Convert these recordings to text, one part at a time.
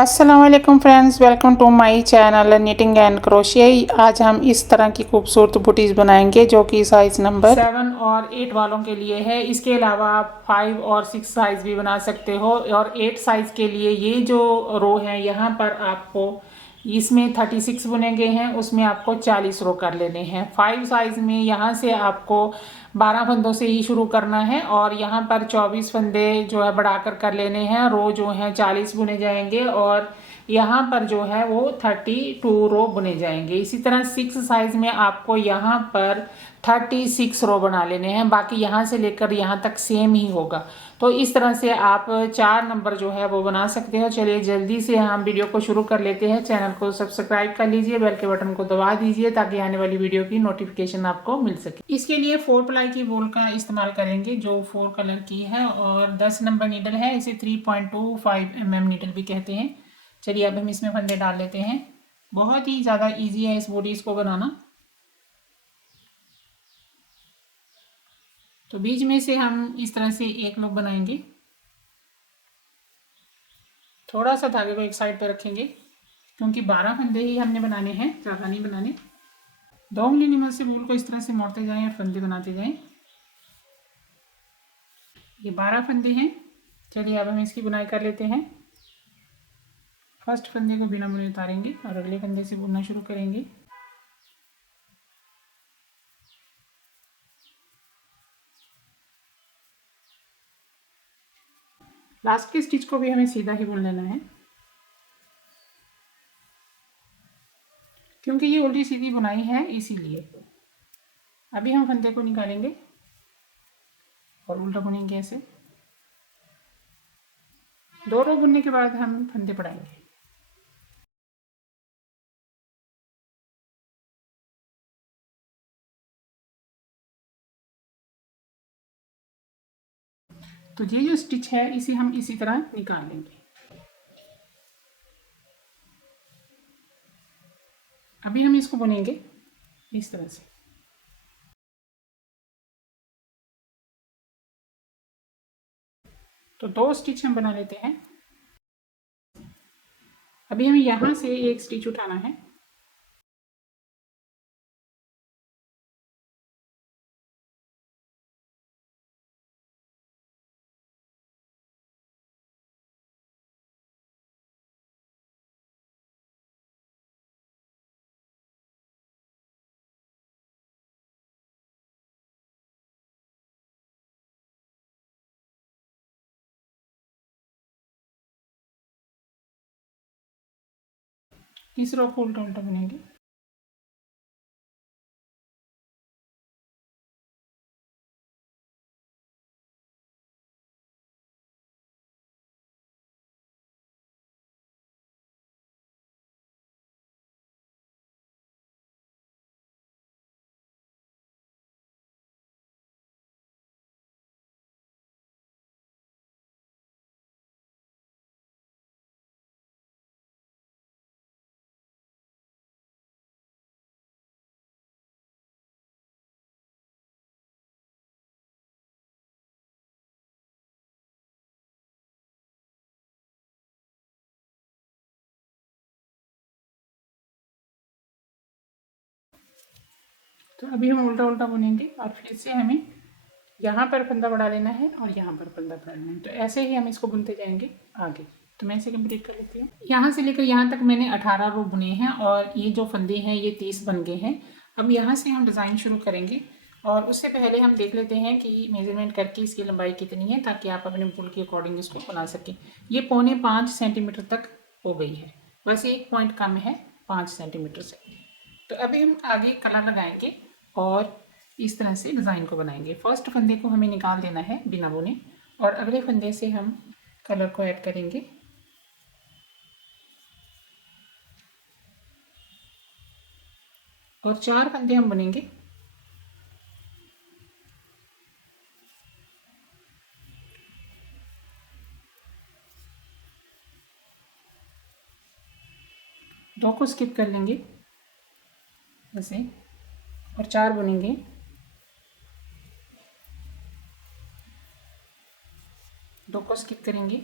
अस्सलाम वालेकुम friends, welcome to my channel knitting and crochet. आज हम इस तरह की खूबसूरत बूटीज बनाएंगे जो कि साइज नंबर 7 और 8 वालों के लिए है। इसके अलावा आप 5 और 6 साइज भी बना सकते हो। और 8 साइज के लिए ये जो रो है यहाँ पर आपको इसमें 36 बुने गए हैं, उसमें आपको 40 रो कर लेने हैं। 5 साइज में यहाँ से आपको 12 फंदों से ही शुरू करना है और यहाँ पर 24 फंदे जो है बढ़ाकर कर लेने हैं। रो जो है 40 बुने जाएंगे और यहाँ पर जो है वो 32 रो बुने जाएंगे। इसी तरह 6 साइज में आपको यहाँ पर 36 रो बना लेने हैं, बाकी यहाँ से लेकर यहाँ तक सेम ही होगा। तो इस तरह से आप 4 नंबर जो है वो बना सकते हो। चलिए जल्दी से हम वीडियो को शुरू कर लेते हैं। चैनल को सब्सक्राइब कर लीजिए, बेल के बटन को दबा दीजिए ताकि आने वाली वीडियो की नोटिफिकेशन आपको मिल सके। इसके लिए 4 प्लाई की वूल का इस्तेमाल करेंगे जो 4 कलर की है और 10 नंबर नीडल है। इसे 3.25 mm नीडल भी कहते हैं। चलिए अब हम इसमें फंदे डाल लेते हैं। बहुत ही ज़्यादा ईजी है इस बूटीज को बनाना। तो बीच में से हम इस तरह से एक लूप बनाएंगे। थोड़ा सा धागे को एक साइड पर रखेंगे क्योंकि 12 फंदे ही हमने बनाने हैं, ज़्यादा नहीं बनाने। 2 उंगली निमल से वूल को इस तरह से मोड़ते जाएं और फंदे बनाते जाएं। ये 12 फंदे हैं। चलिए अब हम इसकी बुनाई कर लेते हैं। फर्स्ट फंदे को बिना बुने उतारेंगे और अगले फंदे से बुनना शुरू करेंगे। लास्ट के स्टिच को भी हमें सीधा ही बुन लेना है क्योंकि ये उल्टी सीधी बुनाई है, इसीलिए। अभी हम फंदे को निकालेंगे और उल्टा बुनेंगे ऐसे। 2 रो बुनने के बाद हम फंदे पढ़ाएंगे। तो ये जो स्टिच है इसे हम इसी तरह निकाल लेंगे। अभी हम इसको बुनेंगे इस तरह से। तो 2 स्टिच हम बना लेते हैं। अभी हमें यहाँ से एक स्टिच उठाना है। इस रो को उल्टा उल्टा बुनेंगे। तो अभी हम उल्टा उल्टा बुनेंगे और फिर से हमें यहाँ पर फंदा बढ़ा लेना है और यहाँ पर फंदा बढ़ा लेना है। तो ऐसे ही हम इसको बुनते जाएंगे आगे। तो मैं इसे कंप्लीट कर लेती हूँ। यहाँ से लेकर यहाँ तक मैंने 18 रो बुने हैं और ये जो फंदे हैं ये 30 बन गए हैं। अब यहाँ से हम डिज़ाइन शुरू करेंगे और उससे पहले हम देख लेते हैं कि मेजरमेंट करके इसकी लंबाई कितनी है ताकि आप अपने फूल के अकॉर्डिंग इसको बना सकें। ये 4.25 सेंटीमीटर तक हो गई है, बस एक पॉइंट कम है 5 सेंटीमीटर से। तो अभी हम आगे कलर लगाएंगे और इस तरह से डिज़ाइन को बनाएंगे। फर्स्ट फंदे को हमें निकाल देना है बिना बुने और अगले फंदे से हम कलर को ऐड करेंगे। और 4 फंदे हम बुनेंगे। दो को स्किप कर लेंगे ऐसे और 4 बुनेंगे। दो को स्किप करेंगे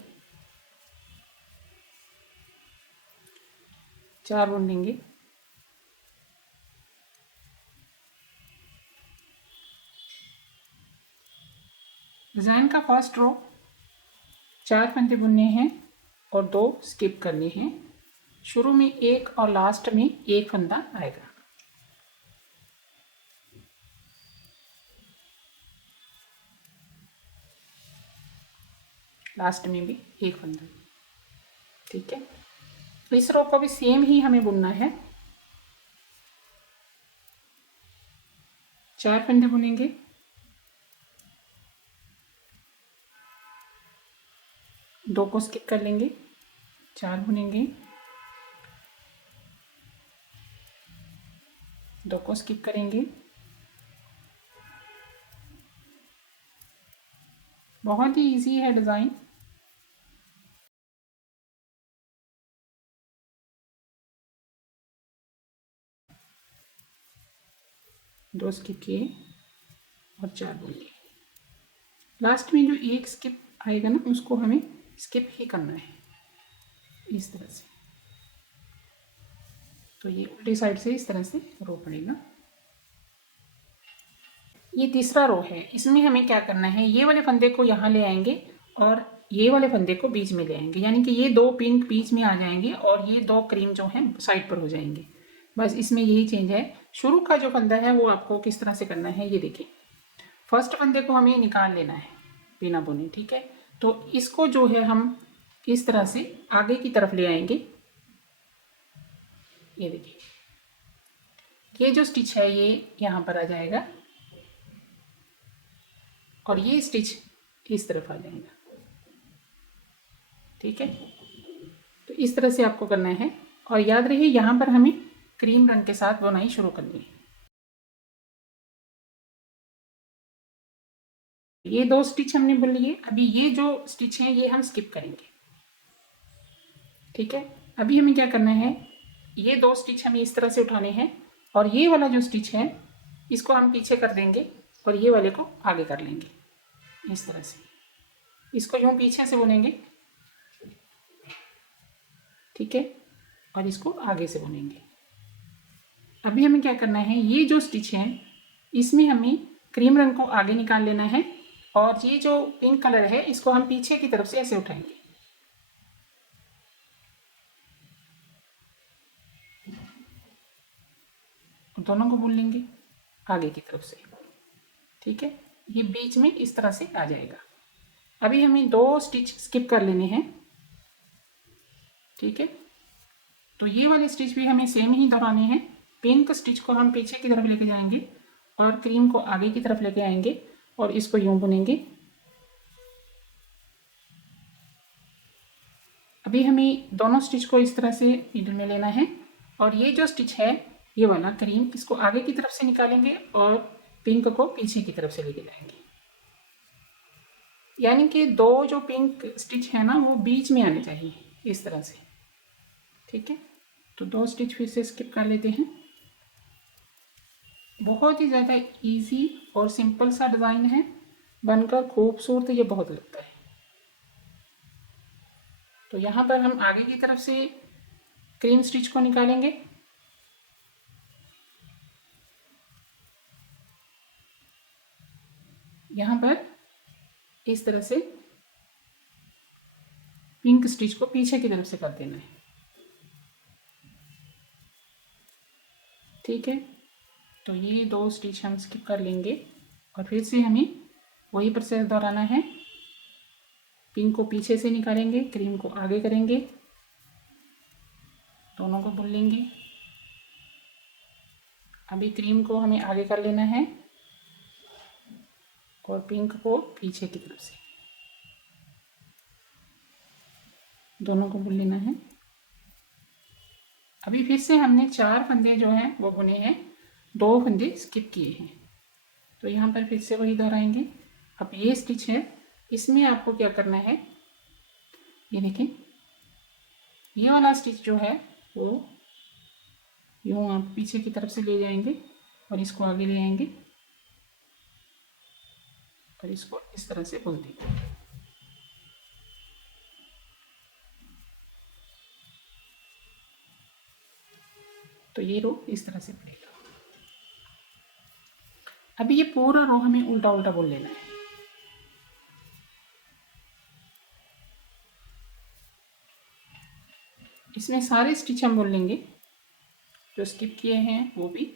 4 बुन लेंगे। डिज़ाइन का फर्स्ट रो 4 फंदे बुनने हैं और 2 स्किप करने हैं। शुरू में 1 और लास्ट में 1 फंदा आएगा। लास्ट में भी 1 फंदा। ठीक है, इस रो को भी सेम ही हमें बुनना है। 4 फंदे बुनेंगे, 2 को स्किप कर लेंगे, 4 बुनेंगे, 2 को स्किप करेंगे। बहुत ही इजी है डिज़ाइन। दो स्किप किए और 4 बुन लिए। लास्ट में जो 1 स्किप आएगा ना, उसको हमें स्किप ही करना है इस तरह से। तो ये उल्टी साइड से इस तरह से रो पड़ेगा। ये तीसरा रो है, इसमें हमें क्या करना है, ये वाले फंदे को यहाँ ले आएंगे और ये वाले फंदे को बीच में ले आएंगे, यानी कि ये 2 पिंक बीच में आ जाएंगे और ये 2 क्रीम जो है साइड पर हो जाएंगे। बस इसमें यही चेंज है। शुरू का जो फंदा है वो आपको किस तरह से करना है, ये देखिए। फर्स्ट फंदे को हमें निकाल लेना है बिना बुने। ठीक है, तो इसको जो है हम इस तरह से आगे की तरफ ले आएंगे। ये देखिए, ये जो स्टिच है ये यहाँ पर आ जाएगा और ये स्टिच इस तरफ आ जाएगा। ठीक है, तो इस तरह से आपको करना है। और याद रहे यहाँ पर हमें क्रीम रंग के साथ बुनाई शुरू करनी है। ये 2 स्टिच हमने बुन लिए। अभी ये जो स्टिच है ये हम स्किप करेंगे। ठीक है, अभी हमें क्या करना है, ये 2 स्टिच हमें इस तरह से उठाने हैं और ये वाला जो स्टिच है इसको हम पीछे कर देंगे और ये वाले को आगे कर लेंगे इस तरह से। इसको यूँ पीछे से बुनेंगे। ठीक है, और इसको आगे से बुनेंगे। अभी हमें क्या करना है, ये जो स्टिच है इसमें हमें क्रीम रंग को आगे निकाल लेना है और ये जो पिंक कलर है इसको हम पीछे की तरफ से ऐसे उठाएंगे। दोनों को बुन लेंगे आगे की तरफ से। ठीक है, ये बीच में इस तरह से आ जाएगा। अभी हमें 2 स्टिच स्किप कर लेने हैं। ठीक है, तो ये वाले स्टिच भी हमें सेम ही दोहराने हैं। पिंक स्टिच को हम पीछे की तरफ लेके जाएंगे और क्रीम को आगे की तरफ लेके आएंगे और इसको यूं बुनेंगे। अभी हमें दोनों स्टिच को इस तरह से मिडल में लेना है और ये जो स्टिच है ये वाला क्रीम, इसको आगे की तरफ से निकालेंगे और पिंक को पीछे की तरफ से लेके जाएंगे। यानी कि 2 जो पिंक स्टिच है ना वो बीच में आने चाहिए इस तरह से। ठीक है, तो 2 स्टिच फिर से स्किप कर लेते हैं। बहुत ही ज़्यादा इजी और सिंपल सा डिज़ाइन है, बनकर खूबसूरत ये बहुत लगता है। तो यहाँ पर हम आगे की तरफ से क्रीम स्टिच को निकालेंगे। यहाँ पर इस तरह से पिंक स्टिच को पीछे की तरफ से कर देना है। ठीक है, तो ये 2 स्टिच हम स्किप कर लेंगे और फिर से हमें वही प्रोसेस दोहराना है। पिंक को पीछे से निकालेंगे, क्रीम को आगे करेंगे, दोनों को बुन लेंगे। अभी क्रीम को हमें आगे कर लेना है और पिंक को पीछे की तरफ से, दोनों को बुन लेना है। अभी फिर से हमने 4 फंदे जो हैं वो बुने हैं, 2 फंदे स्किप किए हैं। तो यहाँ पर फिर से वही दोहराएंगे। अब ये स्टिच है, इसमें आपको क्या करना है, ये देखें, ये वाला स्टिच जो है वो यूँ आप पीछे की तरफ से ले जाएंगे और इसको आगे ले आएंगे और इसको इस तरह से बुन देंगे। तो ये रो इस तरह से बनेगा। अभी ये पूरा रो हमें उल्टा उल्टा बुन लेना है। इसमें सारे स्टिच हम बुन लेंगे, जो स्किप किए हैं वो भी।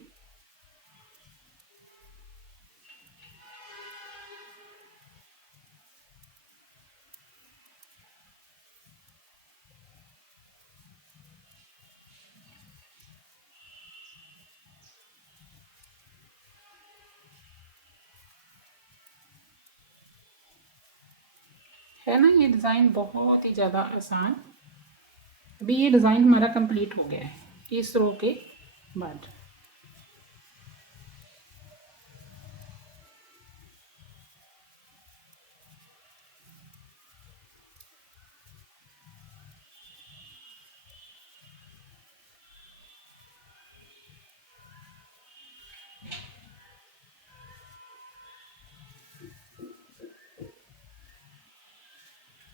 है ना ये डिज़ाइन बहुत ही ज़्यादा आसान। अभी ये डिज़ाइन हमारा कंप्लीट हो गया है इस रो के बाद।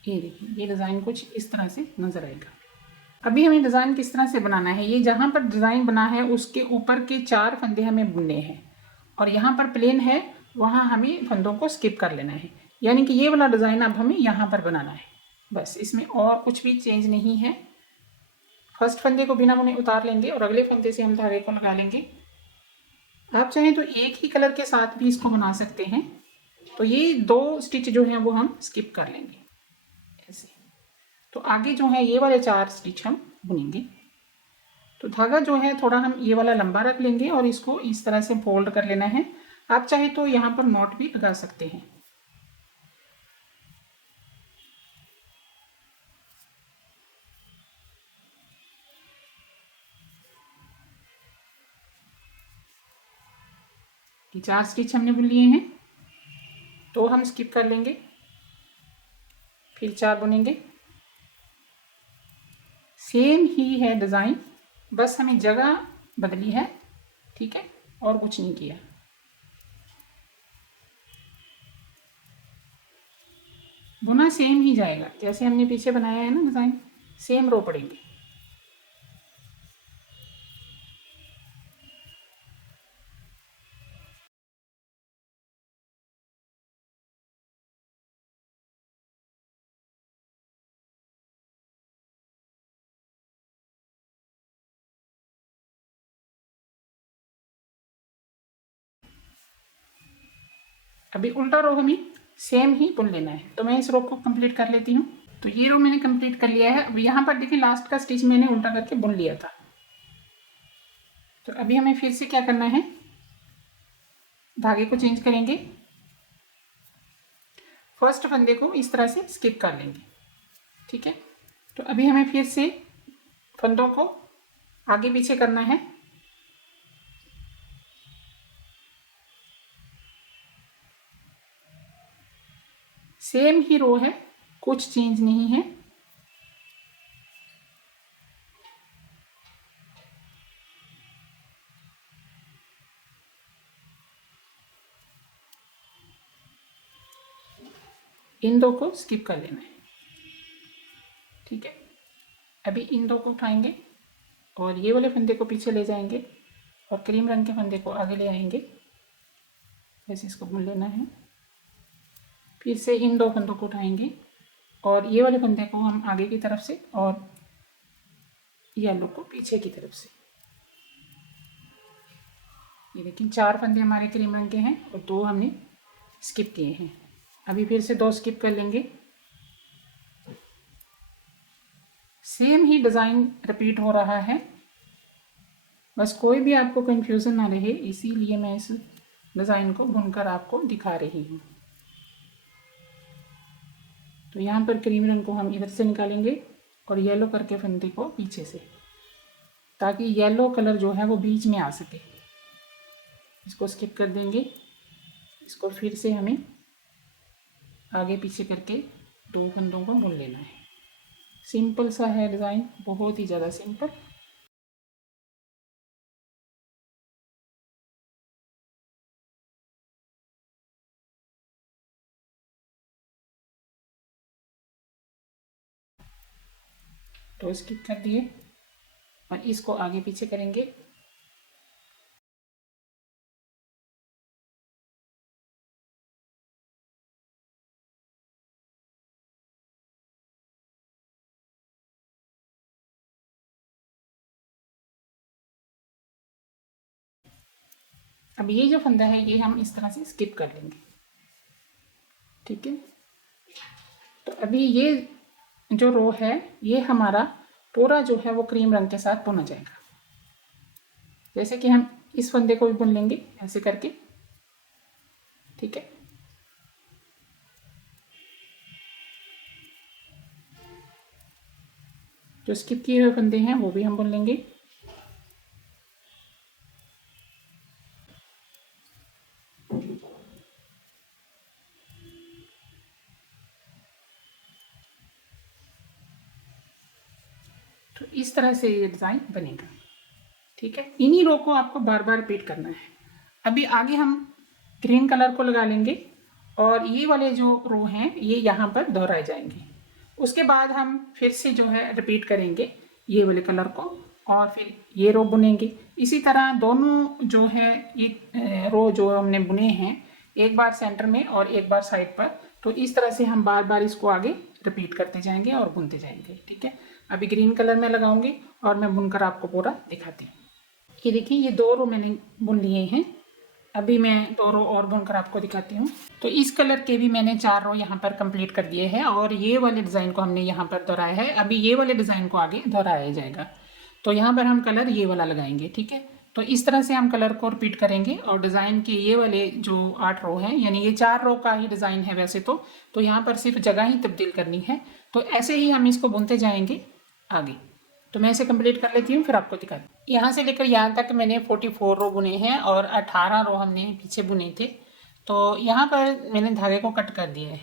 ये देखिए ये डिज़ाइन कुछ इस तरह से नज़र आएगा। अभी हमें डिज़ाइन किस तरह से बनाना है, ये जहाँ पर डिज़ाइन बना है उसके ऊपर के 4 फंदे हमें बुनने हैं, और यहाँ पर प्लेन है वहाँ हमें फंदों को स्किप कर लेना है। यानी कि ये वाला डिज़ाइन अब हमें यहाँ पर बनाना है, बस इसमें और कुछ भी चेंज नहीं है। फर्स्ट फंदे को बिना बुने उतार लेंगे और अगले फंदे से हम धागे को लगा लेंगे। आप चाहें तो एक ही कलर के साथ भी इसको बना सकते हैं। तो ये 2 स्टिच जो हैं वो हम स्किप कर लेंगे ऐसे। तो आगे जो है ये वाले 4 स्टिच हम बुनेंगे। तो धागा जो है थोड़ा हम ये वाला लंबा रख लेंगे और इसको इस तरह से फोल्ड कर लेना है। आप चाहे तो यहाँ पर नॉट भी लगा सकते हैं। ये 4 स्टिच हमने बुन लिए हैं, तो हम स्किप कर लेंगे, फिर 4 बुनेंगे। सेम ही है डिज़ाइन, बस हमें जगह बदली है, ठीक है, और कुछ नहीं किया। बुना सेम ही जाएगा जैसे हमने पीछे बनाया है ना डिज़ाइन, सेम रो पड़ेंगे। अभी उल्टा रो हमें सेम ही बुन लेना है, तो मैं इस रो को कंप्लीट कर लेती हूँ। तो ये रो मैंने कंप्लीट कर लिया है। अब यहाँ पर देखिए लास्ट का स्टिच मैंने उल्टा करके बुन लिया था। तो अभी हमें फिर से क्या करना है, धागे को चेंज करेंगे, फर्स्ट फंदे को इस तरह से स्किप कर लेंगे, ठीक है। तो अभी हमें फिर से फंदों को आगे पीछे करना है। सेम ही रो है, कुछ चेंज नहीं है। इन 2 को स्किप कर लेना है, ठीक है। अभी इन 2 को उठाएंगे और ये वाले फंदे को पीछे ले जाएंगे और क्रीम रंग के फंदे को आगे ले आएंगे, ऐसे इसको बुन लेना है। फिर से इन 2 फंदों को उठाएंगे और ये वाले फंदे को हम आगे की तरफ से और येलो को पीछे की तरफ से। ये देखिए 4 फंदे हमारे क्रीम रंग के हैं और 2 हमने स्किप किए हैं। अभी फिर से 2 स्किप कर लेंगे। सेम ही डिज़ाइन रिपीट हो रहा है, बस कोई भी आपको कंफ्यूजन ना रहे, इसीलिए मैं इस डिज़ाइन को बुनकर आपको दिखा रही हूँ। तो यहाँ पर क्रीम रंग को हम इधर से निकालेंगे और येलो करके फंदे को पीछे से, ताकि येलो कलर जो है वो बीच में आ सके। इसको स्किप कर देंगे। इसको फिर से हमें आगे पीछे करके 2 फंदों को बुन लेना है। सिंपल सा है डिज़ाइन, बहुत ही ज़्यादा सिंपल। तो स्किप कर दिए और इसको आगे पीछे करेंगे अब ये जो फंदा है ये हम इस तरह से स्किप कर लेंगे, ठीक है। तो अभी ये जो रो है ये हमारा पूरा जो है वो क्रीम रंग के साथ बुना जाएगा। जैसे कि हम इस फंदे को भी बुन लेंगे ऐसे करके, ठीक है। जो स्किप किए हुए फंदे हैं वो भी हम बुन लेंगे। तो इस तरह से ये डिज़ाइन बनेगा, ठीक है। इन्हीं रो को आपको बार बार रिपीट करना है। अभी आगे हम ग्रीन कलर को लगा लेंगे और ये वाले जो रो हैं ये यहाँ पर दोहराए जाएंगे। उसके बाद हम फिर से जो है रिपीट करेंगे ये वाले कलर को और फिर ये रो बुनेंगे। इसी तरह दोनों जो है ये रो जो हमने बुने हैं, एक बार सेंटर में और एक बार साइड पर, तो इस तरह से हम बार बार इसको आगे रिपीट करते जाएंगे और बुनते जाएंगे, ठीक है। अभी ग्रीन कलर में लगाऊंगी और मैं बुनकर आपको पूरा दिखाती हूँ। ये देखिए ये 2 रो मैंने बुन लिए हैं। अभी मैं 2 रो और बुनकर आपको दिखाती हूँ। तो इस कलर के भी मैंने 4 रो यहाँ पर कंप्लीट कर दिए हैं और ये वाले डिज़ाइन को हमने यहाँ पर दोहराया है। अभी ये वाले डिज़ाइन को आगे दोहराया जाएगा, तो यहाँ पर हम कलर ये वाला लगाएंगे, ठीक है। तो इस तरह से हम कलर को रिपीट करेंगे और डिज़ाइन के ये वाले जो 8 रो हैं, यानी ये 4 रो का ही डिज़ाइन है वैसे तो यहाँ पर सिर्फ जगह ही तब्दील करनी है। तो ऐसे ही हम इसको बुनते जाएंगे आगे। तो मैं इसे कंप्लीट कर लेती हूँ फिर आपको दिखाती हूँ। यहाँ से लेकर यहाँ तक मैंने 44 रो बुने हैं और 18 रो हमने पीछे बुने थे। तो यहाँ पर मैंने धागे को कट कर दिया है,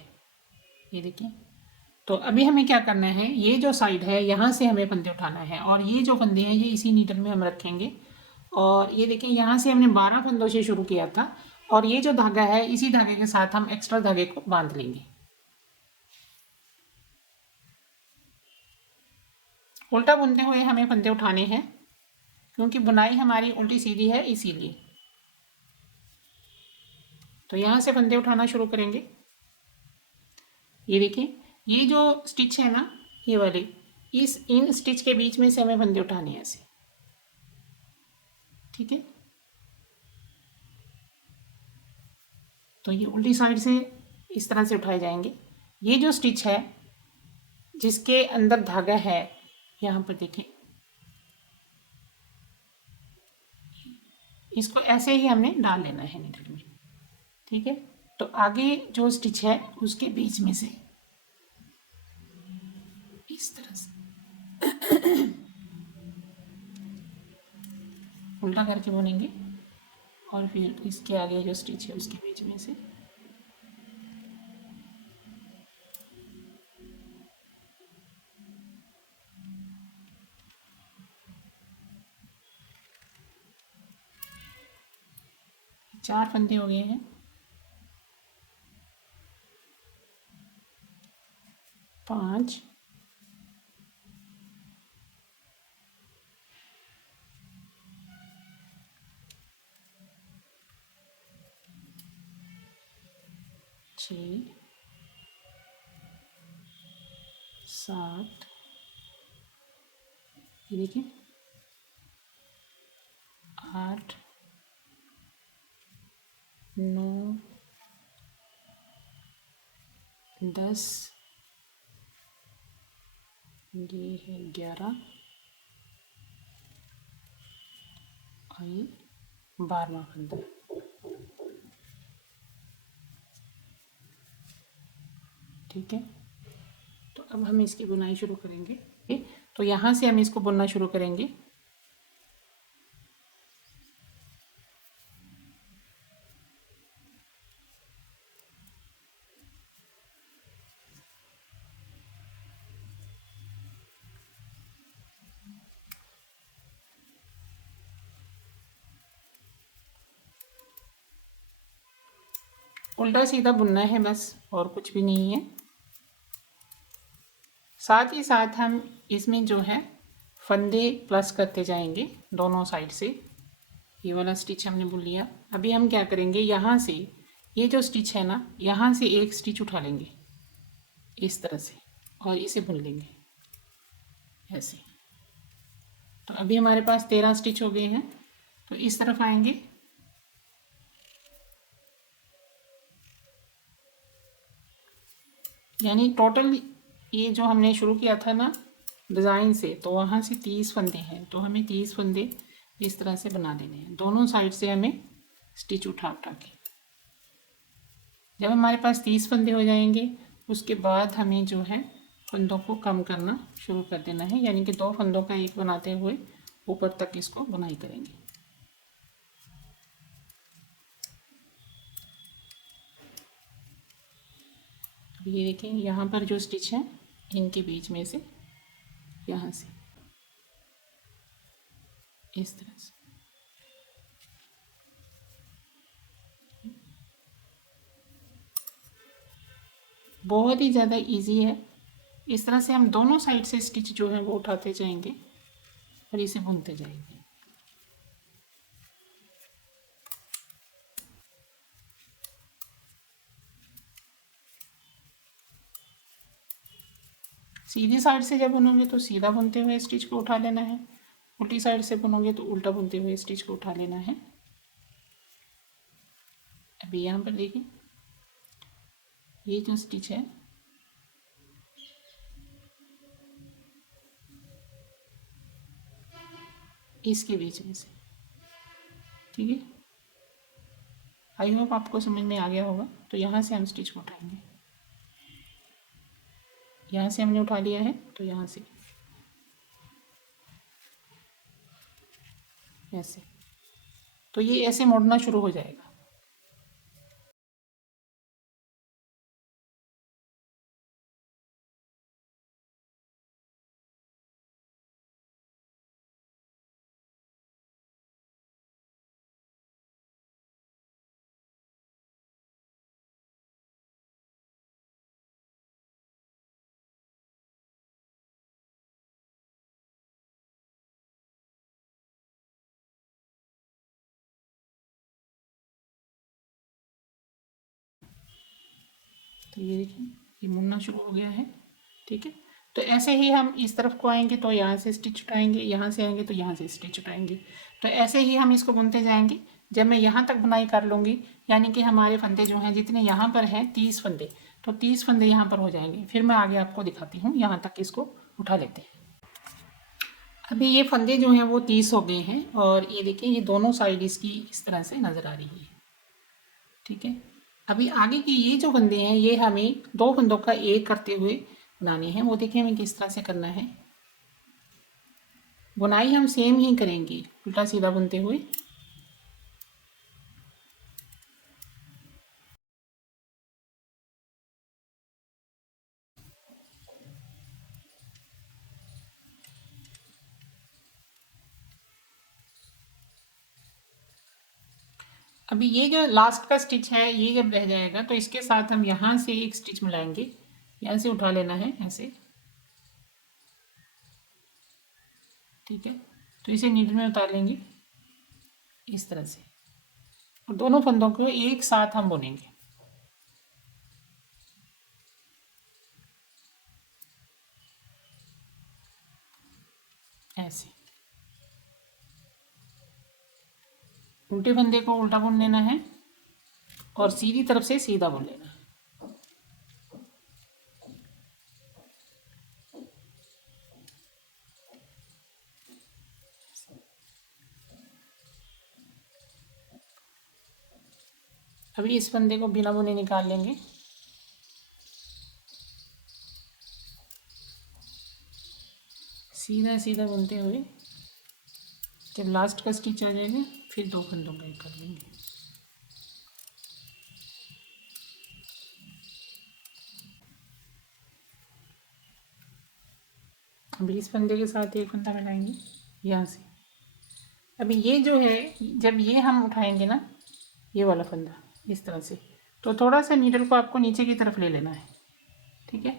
ये देखिए। तो अभी हमें क्या करना है, ये जो साइड है यहाँ से हमें फंदे उठाना है और ये जो फंदे हैं ये इसी नीडल में हम रखेंगे। और ये देखिए यहाँ से हमने 12 फंदों से शुरू किया था और ये जो धागा है इसी धागे के साथ हम एक्स्ट्रा धागे को बांध लेंगे। उल्टा बुनते हुए हमें फंदे उठाने हैं क्योंकि बुनाई हमारी उल्टी सीधी है इसीलिए। तो यहाँ से फंदे उठाना शुरू करेंगे। ये देखिए ये जो स्टिच है ना ये वाले, इन स्टिच के बीच में से हमें फंदे उठाने हैं ऐसे, ठीक है। तो ये उल्टी साइड से इस तरह से उठाए जाएंगे। ये जो स्टिच है जिसके अंदर धागा है यहाँ पर देखें, इसको ऐसे ही हमने डाल लेना है नीडल में, ठीक है। तो आगे जो स्टिच है उसके बीच में से इस तरह से उल्टा करके बुनेंगे और फिर इसके आगे जो स्टिच है उसके बीच में से चार फंदे हो गए हैं। पाँच, छः, सात, ये देखिए, आठ, नौ, 10, ये है 11 और ये 12वां फंदा। ठीक है, तो अब हम इसकी बुनाई शुरू करेंगे। तो यहाँ से हम इसको बुनना शुरू करेंगे। उल्टा सीधा बुनना है बस, और कुछ भी नहीं है। साथ ही साथ हम इसमें जो है फंदे प्लस करते जाएंगे दोनों साइड से। ये वाला स्टिच हमने बुन लिया। अभी हम क्या करेंगे, यहाँ से ये जो स्टिच है ना, यहाँ से एक स्टिच उठा लेंगे इस तरह से और इसे बुन लेंगे ऐसे। तो अभी हमारे पास 13 स्टिच हो गए हैं। तो इस तरफ आएंगे यानी टोटल ये जो हमने शुरू किया था ना डिज़ाइन से, तो वहाँ से 30 फंदे हैं, तो हमें 30 फंदे इस तरह से बना देने हैं। दोनों साइड से हमें स्टिच उठा उठा के, जब हमारे पास 30 फंदे हो जाएंगे उसके बाद हमें जो है फंदों को कम करना शुरू कर देना है, यानी कि 2 फंदों का एक बनाते हुए ऊपर तक इसको बुनाई करेंगे। अब ये देखें, यहाँ पर जो स्टिच है इनके बीच में से, यहाँ से इस तरह से बहुत ही ज़्यादा इजी है। इस तरह से हम दोनों साइड से स्टिच जो है वो उठाते जाएंगे और इसे बुनते जाएंगे। सीधी साइड से जब बुनोगे तो सीधा बुनते हुए स्टिच को उठा लेना है, उल्टी साइड से बुनोगे तो उल्टा बुनते हुए स्टिच को उठा लेना है। अभी यहाँ पर देखिए, ये जो स्टिच है इसके बीच में से, ठीक है। आई होप आपको समझ में आ गया होगा। तो यहाँ से हम स्टिच को उठाएंगे, यहाँ से हमने उठा लिया है तो यहाँ से ऐसे, तो ये ऐसे मोड़ना शुरू हो जाएगा। तो ये देखिए, ये मुड़ना शुरू हो गया है, ठीक है। तो ऐसे ही हम इस तरफ को आएंगे तो यहाँ से स्टिच उठाएंगे, यहाँ से आएंगे तो यहाँ से स्टिच उठाएंगे। तो ऐसे ही हम इसको बुनते जाएंगे। जब मैं यहाँ तक बुनाई कर लूँगी, यानी कि हमारे फंदे जो हैं जितने यहाँ पर हैं 30 फंदे, तो 30 फंदे यहाँ पर हो जाएंगे। फिर मैं आगे आपको दिखाती हूँ, यहाँ तक इसको उठा लेते हैं। अभी ये फंदे जो हैं वो 30 हो गए हैं और ये देखिए, ये दोनों साइड इसकी इस तरह से नज़र आ रही है, ठीक है। अभी आगे की ये जो फंदे हैं ये हमें 2 फंदों का एक करते हुए बनाने हैं। वो देखिए हमें किस तरह से करना है। बुनाई हम सेम ही करेंगे, उल्टा सीधा बुनते हुए। अभी ये जो लास्ट का स्टिच है ये जब रह जाएगा तो इसके साथ हम यहाँ से एक स्टिच मिलाएंगे, यहाँ से उठा लेना है ऐसे, ठीक है। तो इसे नीडल में उतार लेंगे इस तरह से, और दोनों फंदों को एक साथ हम बुनेंगे ऐसे। उल्टे फंदे को उल्टा बुन लेना है और सीधी तरफ से सीधा बुन लेना है। अभी इस फंदे को बिना बुने निकाल लेंगे, सीधा सीधा बुनते हुए। जब लास्ट का स्टिच आ जाएगा फिर 2 फंदों का एक कर लेंगे। अभी इस फंदे के साथ एक फंदा मिलाएंगे यहाँ से। अभी ये जो है, जब ये हम उठाएंगे ना ये वाला फंदा इस तरह से, तो थोड़ा सा नीडल को आपको नीचे की तरफ ले लेना है, ठीक है,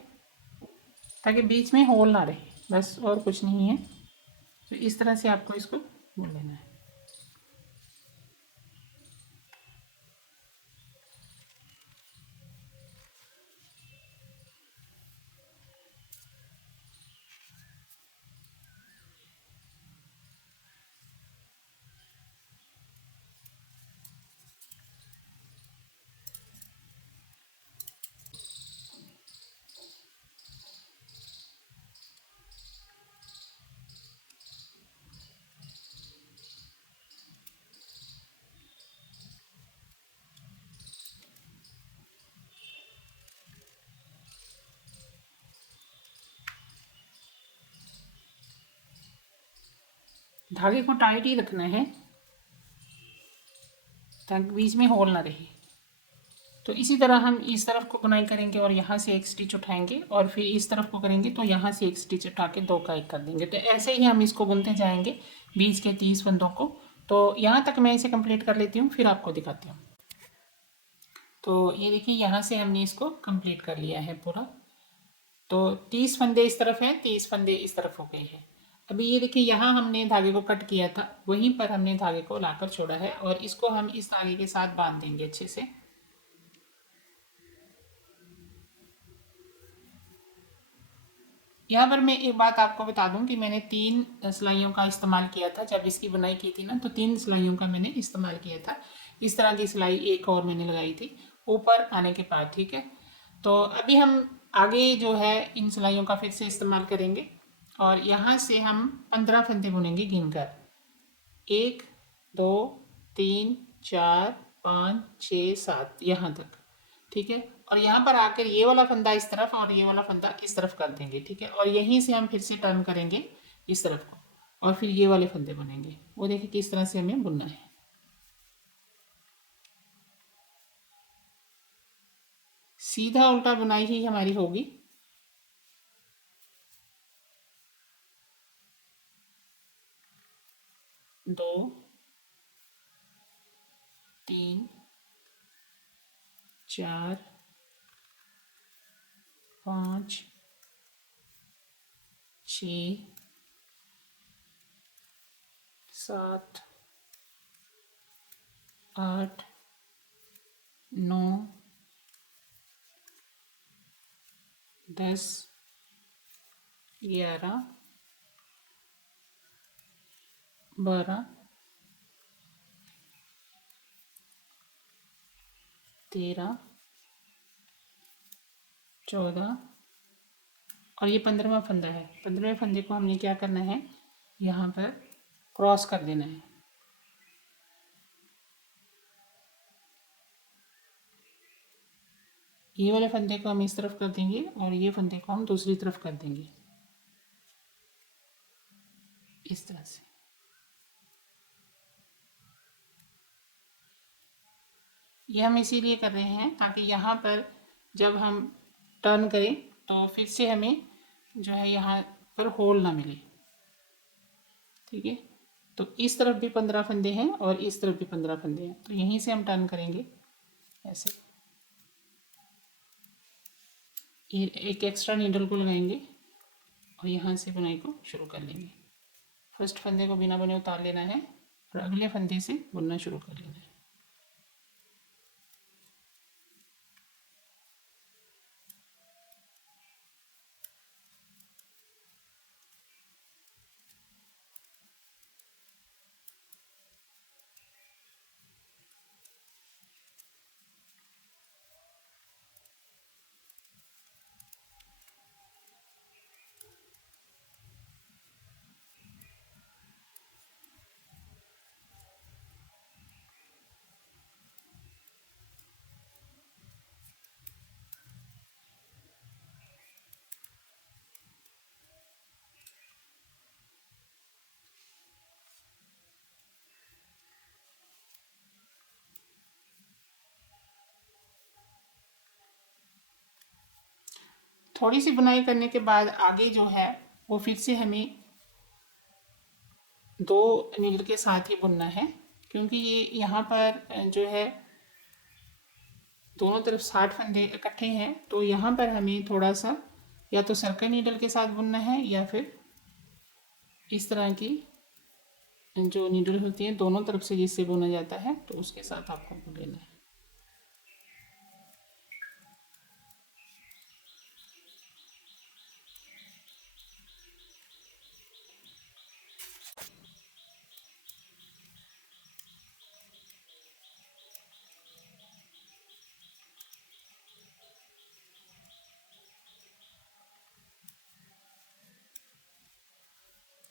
ताकि बीच में होल ना रहे, बस और कुछ नहीं है। तो इस तरह से आपको इसको बुन लेना है। धागे को टाइट ही रखना है ताकि बीच में होल ना रहे। तो इसी तरह हम इस तरफ को बुनाई करेंगे और यहाँ से एक स्टिच उठाएंगे और फिर इस तरफ को करेंगे तो यहाँ से एक स्टिच उठा के दो का एक कर देंगे। तो ऐसे ही हम इसको बुनते जाएंगे बीच के 30 फंदों को। तो यहाँ तक मैं इसे कंप्लीट कर लेती हूँ, फिर आपको दिखाती हूँ। तो ये देखिए यहाँ से हमने इसको कंप्लीट कर लिया है पूरा। तो 30 फंदे इस तरफ हैं, 30 फंदे इस तरफ हो गए हैं। अभी ये देखिए यहाँ हमने धागे को कट किया था, वहीं पर हमने धागे को लाकर छोड़ा है और इसको हम इस धागे के साथ बांध देंगे अच्छे से। यहाँ पर मैं एक बात आपको बता दूं कि मैंने 3 सिलाइयों का इस्तेमाल किया था। जब इसकी बुनाई की थी ना तो 3 सिलाइयों का मैंने इस्तेमाल किया था। इस तरह की सिलाई एक और मैंने लगाई थी ऊपर आने के बाद, ठीक है। तो अभी हम आगे जो है इन सिलाइयों का फिर से इस्तेमाल करेंगे और यहाँ से हम 15 फंदे बुनेंगे गिनकर। 1 2 3 4 5 6 7 यहाँ तक, ठीक है। और यहाँ पर आकर ये वाला फंदा इस तरफ और ये वाला फंदा इस तरफ कर देंगे, ठीक है। और यहीं से हम फिर से टर्न करेंगे इस तरफ को और फिर ये वाले फंदे बनेंगे। वो देखिए किस तरह से हमें बुनना है। सीधा उल्टा बुनाई ही हमारी होगी। दो, तीन, चार, 5 6 7 8 9 10 11 12 13 14 और ये 15वां फंदा है। 15वें फंदे को हमने क्या करना है, यहाँ पर क्रॉस कर देना है। ये वाले फंदे को हम इस तरफ कर देंगे और ये फंदे को हम दूसरी तरफ कर देंगे इस तरह से। ये हम इसीलिए कर रहे हैं ताकि यहाँ पर जब हम टर्न करें तो फिर से हमें जो है यहाँ पर होल ना मिले, ठीक है। तो इस तरफ भी 15 फंदे हैं और इस तरफ भी 15 फंदे हैं। तो यहीं से हम टर्न करेंगे ऐसे। ये एक एक्स्ट्रा नीडल को लगाएंगे और यहाँ से बुनाई को शुरू कर लेंगे। फर्स्ट फंदे को बिना बुने उतार लेना है और अगले फंदे से बुनना शुरू कर लेना है। थोड़ी सी बुनाई करने के बाद आगे जो है वो फिर से हमें 2 नीडल के साथ ही बुनना है, क्योंकि ये यहाँ पर जो है दोनों तरफ 60 फंदे इकट्ठे हैं। तो यहाँ पर हमें थोड़ा सा या तो सर्कल नीडल के साथ बुनना है या फिर इस तरह की जो नीडल होती है दोनों तरफ से जिससे बुना जाता है तो उसके साथ आपको बुन लेना है।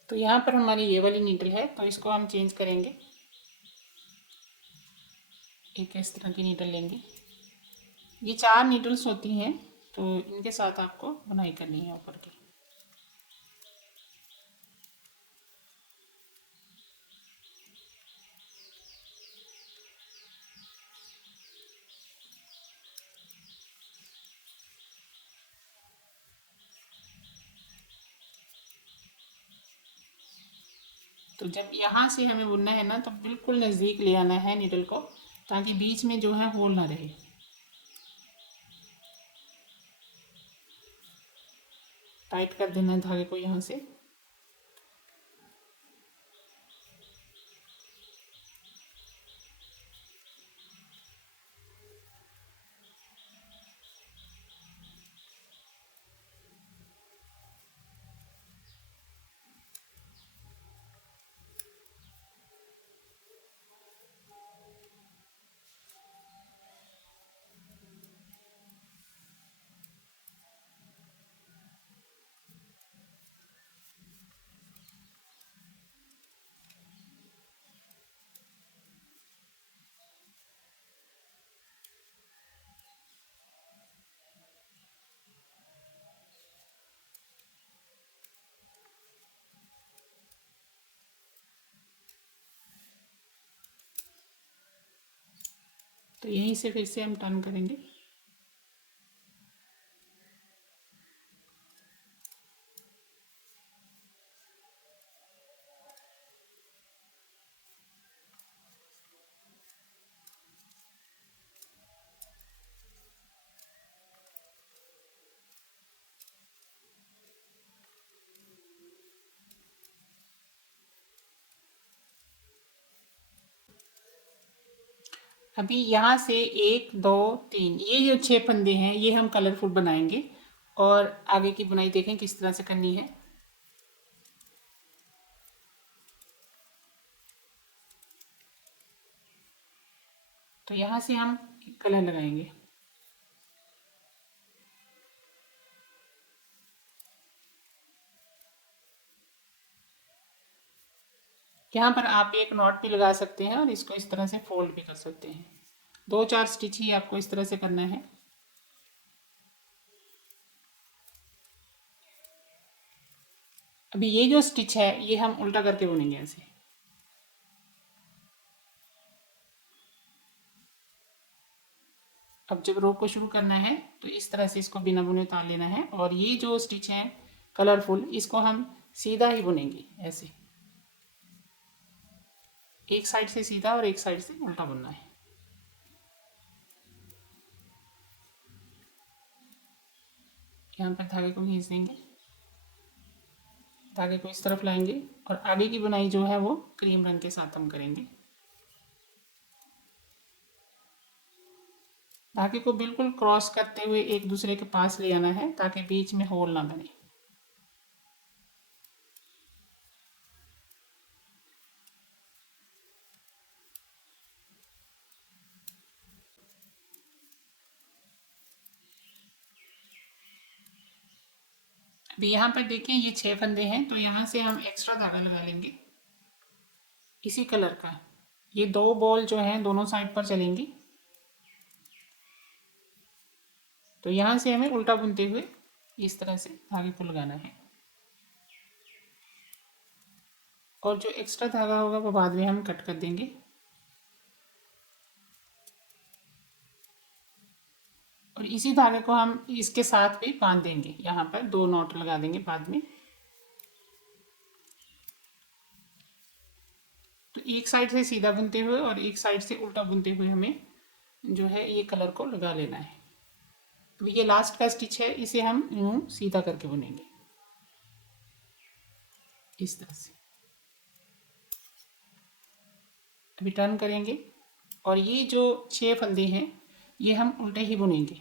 तो यहाँ पर हमारी ये वाली नीडल है तो इसको हम चेंज करेंगे। एक इस तरह की नीडल लेंगे। ये 4 नीडल्स होती हैं तो इनके साथ आपको बुनाई करनी है ऊपर की। तो जब यहाँ से हमें बुनना है ना, तो बिल्कुल नज़दीक ले आना है नीडल को, ताकि बीच में जो है होल ना रहे। टाइट कर देना है धागे को यहाँ से। तो यहीं से फिर से हम टर्न करेंगे। अभी यहाँ से 1 2 3 ये जो 6 फंदे हैं ये हम कलरफुल बनाएंगे, और आगे की बुनाई देखें किस तरह से करनी है। तो यहाँ से हम कलर लगाएंगे। यहाँ पर आप एक नॉट भी लगा सकते हैं और इसको इस तरह से फोल्ड भी कर सकते हैं। 2-4 स्टिच ही आपको इस तरह से करना है। अभी ये जो स्टिच है ये हम उल्टा करके बुनेंगे ऐसे। अब जब रो को शुरू करना है तो इस तरह से इसको बिना बुने उतार लेना है, और ये जो स्टिच है कलरफुल इसको हम सीधा ही बुनेंगे ऐसे। एक साइड से सीधा और एक साइड से उल्टा बुनना है। यहाँ पर धागे को खींच देंगे, धागे को इस तरफ लाएंगे, और आगे की बुनाई जो है वो क्रीम रंग के साथ हम करेंगे। धागे को बिल्कुल क्रॉस करते हुए एक दूसरे के पास ले आना है ताकि बीच में होल ना बने। अभी यहाँ पर देखें ये 6 फंदे हैं, तो यहाँ से हम एक्स्ट्रा धागा लगा लेंगे इसी कलर का। ये 2 बॉल जो हैं दोनों साइड पर चलेंगी, तो यहाँ से हमें उल्टा बुनते हुए इस तरह से धागे को लगाना है, और जो एक्स्ट्रा धागा होगा वो बाद में हम कट कर देंगे। और इसी धागे को हम इसके साथ भी बांध देंगे, यहाँ पर 2 नॉट लगा देंगे बाद में। तो एक साइड से सीधा बुनते हुए और एक साइड से उल्टा बुनते हुए हमें जो है ये कलर को लगा लेना है। तो ये लास्ट का स्टिच है, इसे हम यूं सीधा करके बुनेंगे इस तरह से। अभी टर्न करेंगे, और ये जो 6 फंदे हैं ये हम उल्टे ही बुनेंगे।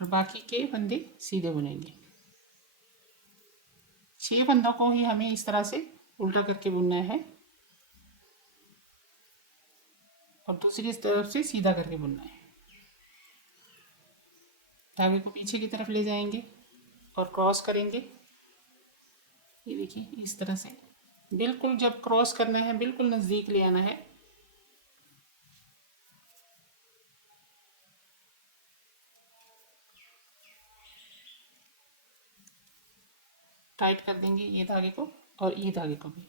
और बाकी के फंदे सीधे बुनेंगे। 6 फंदों को ही हमें इस तरह से उल्टा करके बुनना है, और दूसरी तरफ से सीधा करके बुनना है। धागे को पीछे की तरफ ले जाएंगे और क्रॉस करेंगे। ये देखिए इस तरह से बिल्कुल जब क्रॉस करना है बिल्कुल नज़दीक ले आना है। टाइट कर देंगे ये धागे को और ये धागे को भी।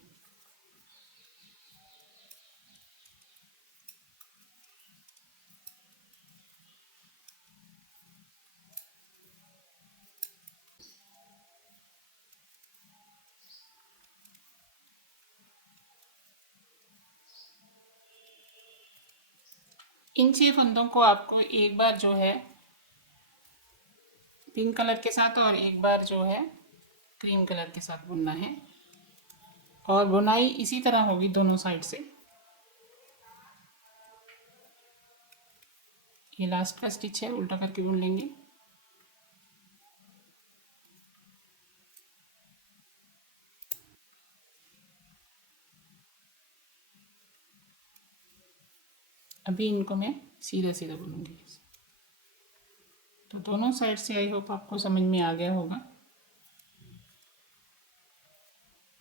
इन 6 फंदों को आपको एक बार जो है पिंक कलर के साथ और एक बार जो है क्रीम कलर के साथ बुनना है और बुनाई इसी तरह होगी दोनों साइड से। ये लास्ट का स्टिच है, उल्टा करके बुन लेंगे। अभी इनको मैं सीधा सीधा बुनूंगी। तो दोनों साइड से आई होप आपको समझ में आ गया होगा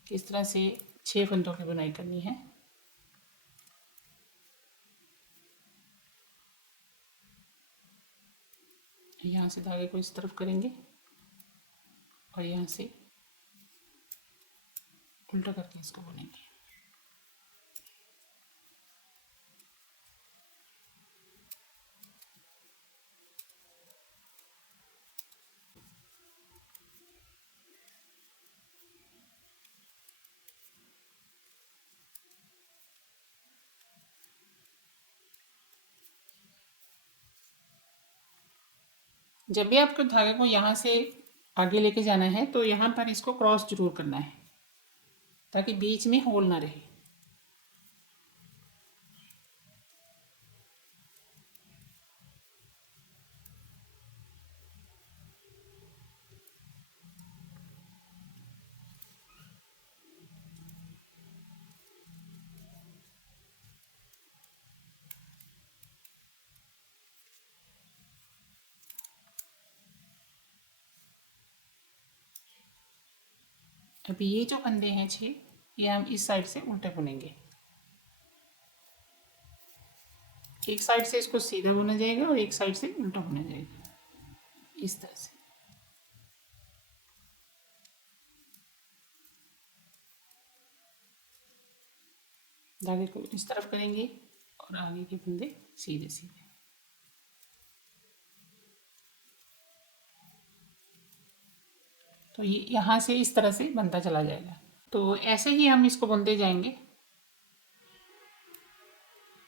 किस तरह से 6 फंदों की बुनाई करनी है। यहाँ से धागे को इस तरफ करेंगे और यहाँ से उल्टा करके इसको बुनेंगे। जब भी आपको धागे को यहाँ से आगे लेके जाना है तो यहाँ पर इसको क्रॉस जरूर करना है ताकि बीच में होल ना रहे। अभी ये जो फंदे हैं 6, ये हम इस साइड से उल्टे बुनेंगे। एक साइड से इसको सीधा बुना जाएगा और एक साइड से उल्टा बुना जाएगा, इस तरह से। धागे को इस तरफ करेंगे और आगे के फंदे सीधे सीधे। तो ये यहाँ से इस तरह से बनता चला जाएगा। तो ऐसे ही हम इसको बुनते जाएंगे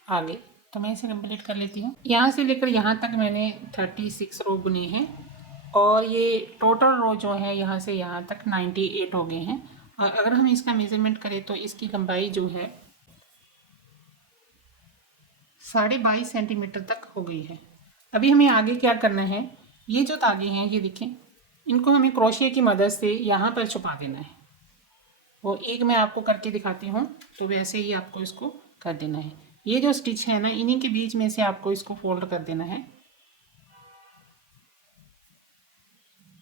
आगे। तो मैं इसे कंप्लीट कर लेती हूँ। यहाँ से लेकर यहाँ तक मैंने 36 रो बुने हैं और ये टोटल रो जो है यहाँ से यहाँ तक 98 हो गए हैं। और अगर हम इसका मेजरमेंट करें तो इसकी लंबाई जो है 22.5 सेंटीमीटर तक हो गई है। अभी हमें आगे क्या करना है, ये जो धागे हैं ये देखें, इनको हमें क्रोशिया की मदद से यहाँ पर छुपा देना है। वो एक मैं आपको करके दिखाती हूँ, तो वैसे ही आपको इसको कर देना है। ये जो स्टिच है ना, इन्हीं के बीच में से आपको इसको फोल्ड कर देना है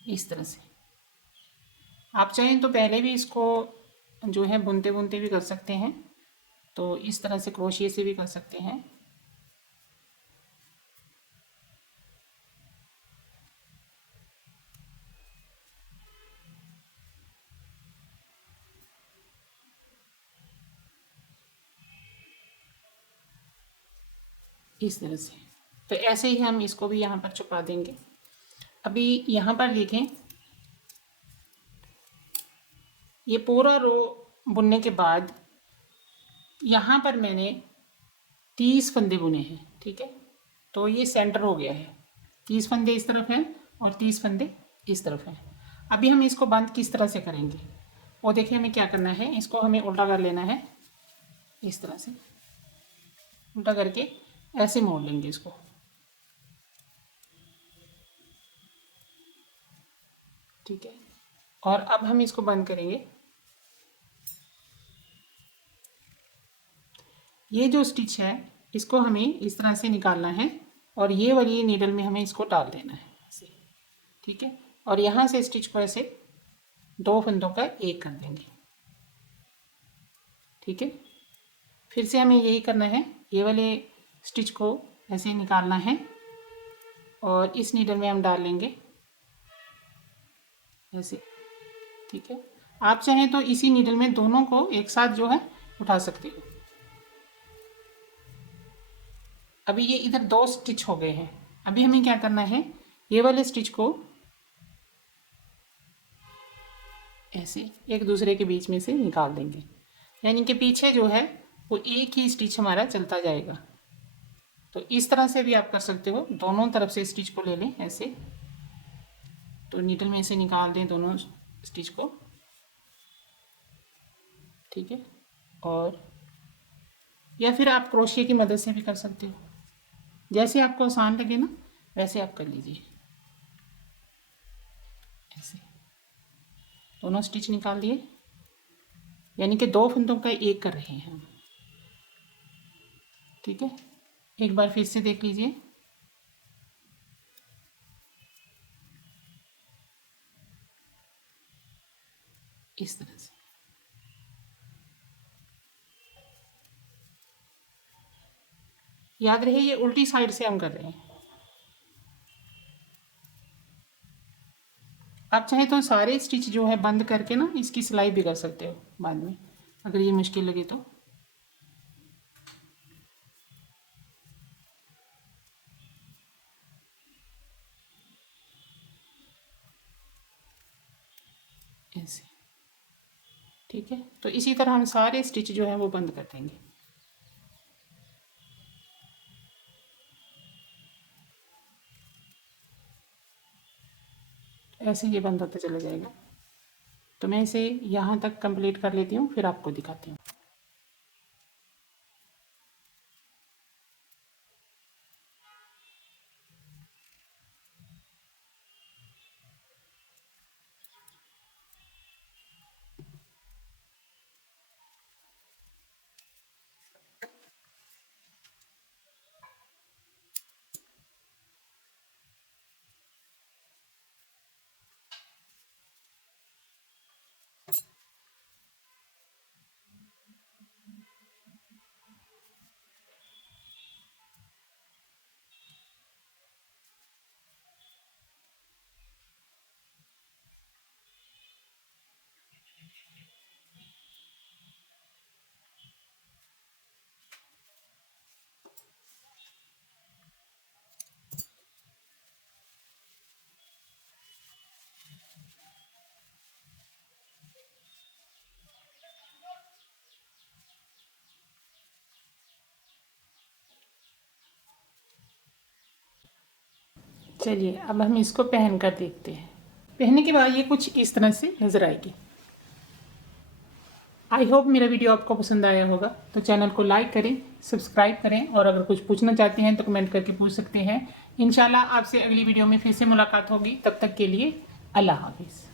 इस तरह से। आप चाहें तो पहले भी इसको जो है बुनते बुनते भी कर सकते हैं, तो इस तरह से क्रोशिया से भी कर सकते हैं। इस तरह से। तो ऐसे ही हम इसको भी यहाँ पर छुपा देंगे। अभी यहाँ पर देखें, ये पूरा रो बुनने के बाद यहाँ पर मैंने 30 फंदे बुने हैं, ठीक है। तो ये सेंटर हो गया है, 30 फंदे इस तरफ हैं और 30 फंदे इस तरफ हैं। अभी हम इसको बंद किस तरह से करेंगे वो देखिए। हमें क्या करना है, इसको हमें उल्टा कर लेना है, इस तरह से उल्टा करके ऐसे मोड़ लेंगे इसको, ठीक है। और अब हम इसको बंद करेंगे। ये जो स्टिच है इसको हमें इस तरह से निकालना है और ये वाली नीडल में हमें इसको डाल देना है ऐसे, ठीक है। और यहाँ से स्टिच को ऐसे 2 फंदों का एक कर देंगे, ठीक है। फिर से हमें यही करना है, ये वाले स्टिच को ऐसे निकालना है और इस नीडल में हम डाल लेंगे ऐसे, ठीक है। आप चाहें तो इसी नीडल में दोनों को एक साथ जो है उठा सकते हो। अभी ये इधर 2 स्टिच हो गए हैं। अभी हमें क्या करना है, ये वाले स्टिच को ऐसे एक दूसरे के बीच में से निकाल देंगे, यानी कि पीछे जो है वो एक ही स्टिच हमारा चलता जाएगा। तो इस तरह से भी आप कर सकते हो, दोनों तरफ से स्टिच को ले लें ऐसे, तो नीडल में से निकाल दें दोनों स्टिच को, ठीक है। और या फिर आप क्रोशिया की मदद से भी कर सकते हो, जैसे आपको आसान लगे ना वैसे आप कर लीजिए। ऐसे दोनों स्टिच निकाल दिए, यानी कि 2 फंदों का एक कर रहे हैं हम, ठीक है। एक बार फिर से देख लीजिए, इस तरह से। याद रहे ये उल्टी साइड से हम कर रहे हैं। आप चाहे तो सारे स्टिच जो है बंद करके ना इसकी सिलाई भी कर सकते हो बाद में, अगर ये मुश्किल लगे तो। ऐसे, ठीक है। तो इसी तरह हम सारे स्टिच जो है वो बंद कर देंगे। ऐसे ये बंद होता चला जाएगा। तो मैं इसे यहाँ तक कंप्लीट कर लेती हूँ, फिर आपको दिखाती हूँ। चलिए अब हम इसको पहन कर देखते हैं। पहनने के बाद ये कुछ इस तरह से नज़र आएगी। आई होप मेरा वीडियो आपको पसंद आया होगा, तो चैनल को लाइक करें, सब्सक्राइब करें, और अगर कुछ पूछना चाहते हैं तो कमेंट करके पूछ सकते हैं। इंशाल्लाह आपसे अगली वीडियो में फिर से मुलाकात होगी। तब तक के लिए अल्लाह हाफिज़।